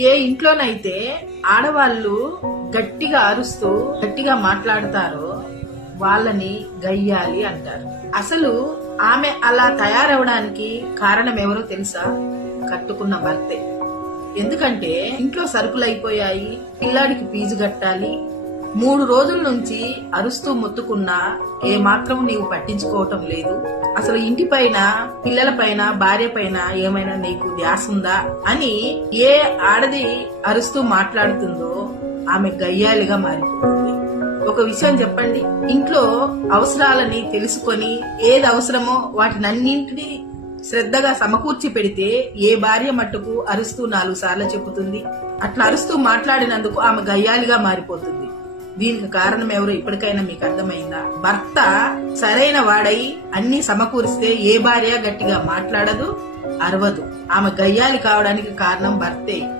ఏ ఇంట్లోనైతే ఆడవాళ్ళు గట్టిగా అరుస్తూ గట్టిగా మాట్లాడతారో వాళ్ళని గయ్యాలి అంటారు. అసలు ఆమె అలా తయారవడానికి కారణం ఎవరో తెలుసా? కట్టుకున్న భర్తే. ఎందుకంటే ఇంట్లో సరుకులు అయిపోయాయి పిల్లాడికి ఫీజు కట్టాలి మూడు రోజుల నుంచి అరుస్తూ మొత్తుకున్నా ఏ మాత్రం నీవు పట్టించుకోవటం లేదు. అసలు ఇంటి పైన పిల్లల పైన భార్య పైన ఏమైనా నీకు ధ్యాస ఉందా అని ఏ ఆడది అరుస్తూ మాట్లాడుతుందో ఆమె గయ్యాలిగా మారిపోతుంది. ఒక విషయం చెప్పండి. ఇంట్లో అవసరాలని తెలుసుకొని ఏది అవసరమో వాటినన్నింటినీ శ్రద్ధగా సమకూర్చి పెడితే ఏ భార్య మట్టుకు అరుస్తూ నాలుగు సార్లు చెబుతుంది. అట్లా అరుస్తూ మాట్లాడినందుకు ఆమె గయ్యాలిగా మారిపోతుంది. దీనికి కారణం ఎవరు ఇప్పటికైనా మీకు అర్థమైందా? భర్త సరైన వాడై అన్ని సమకూరిస్తే ఏ భార్య గట్టిగా మాట్లాడదు అరవదు. ఆమె గయ్యాలి కావడానికి కారణం భర్తే.